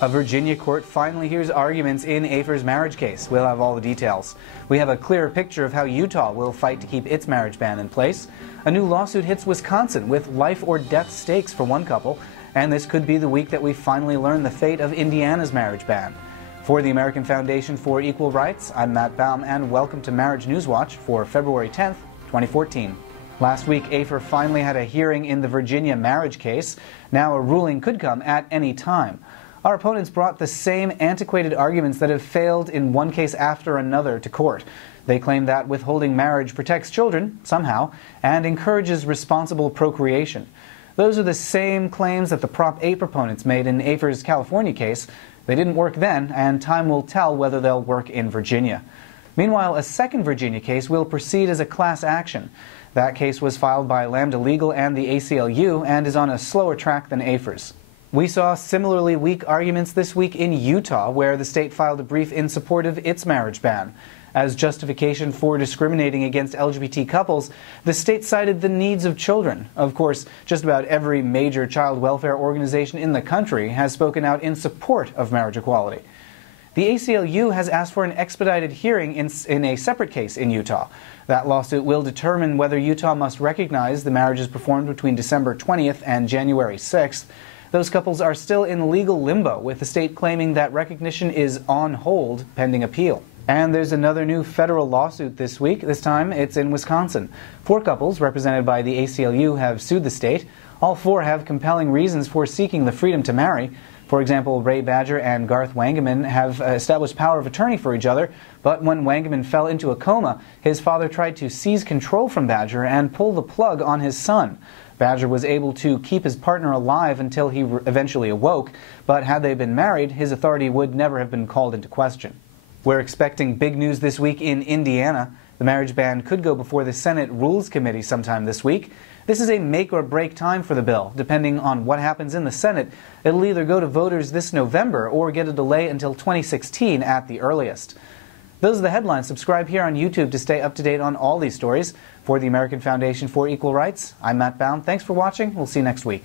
A Virginia court finally hears arguments in AFER's marriage case. We'll have all the details. We have a clearer picture of how Utah will fight to keep its marriage ban in place. A new lawsuit hits Wisconsin with life or death stakes for one couple. And this could be the week that we finally learn the fate of Indiana's marriage ban. For the American Foundation for Equal Rights, I'm Matt Baum, and welcome to Marriage News Watch for February 10th, 2014. Last week, AFER finally had a hearing in the Virginia marriage case. Now a ruling could come at any time. Our opponents brought the same antiquated arguments that have failed in one case after another to court. They claim that withholding marriage protects children, somehow, and encourages responsible procreation. Those are the same claims that the Prop 8 proponents made in AFER's California case. They didn't work then, and time will tell whether they'll work in Virginia. Meanwhile, a second Virginia case will proceed as a class action. That case was filed by Lambda Legal and the ACLU and is on a slower track than AFER's. We saw similarly weak arguments this week in Utah, where the state filed a brief in support of its marriage ban. As justification for discriminating against LGBT couples, the state cited the needs of children. Of course, just about every major child welfare organization in the country has spoken out in support of marriage equality. The ACLU has asked for an expedited hearing in a separate case in Utah. That lawsuit will determine whether Utah must recognize the marriages performed between December 20th and January 6th. Those couples are still in legal limbo, with the state claiming that recognition is on hold pending appeal. And there's another new federal lawsuit this week. This time it's in Wisconsin. 4 couples represented by the ACLU have sued the state. All 4 have compelling reasons for seeking the freedom to marry. For example, Ray Badger and Garth Wangeman have established power of attorney for each other, but when Wangeman fell into a coma, his father tried to seize control from Badger and pull the plug on his son. Badger was able to keep his partner alive until he eventually awoke, but had they been married, his authority would never have been called into question. We're expecting big news this week in Indiana. The marriage ban could go before the Senate Rules Committee sometime this week. This is a make-or-break time for the bill. Depending on what happens in the Senate, it'll either go to voters this November or get a delay until 2016 at the earliest. Those are the headlines. Subscribe here on YouTube to stay up to date on all these stories. For the American Foundation for Equal Rights, I'm Matt Baum. Thanks for watching. We'll see you next week.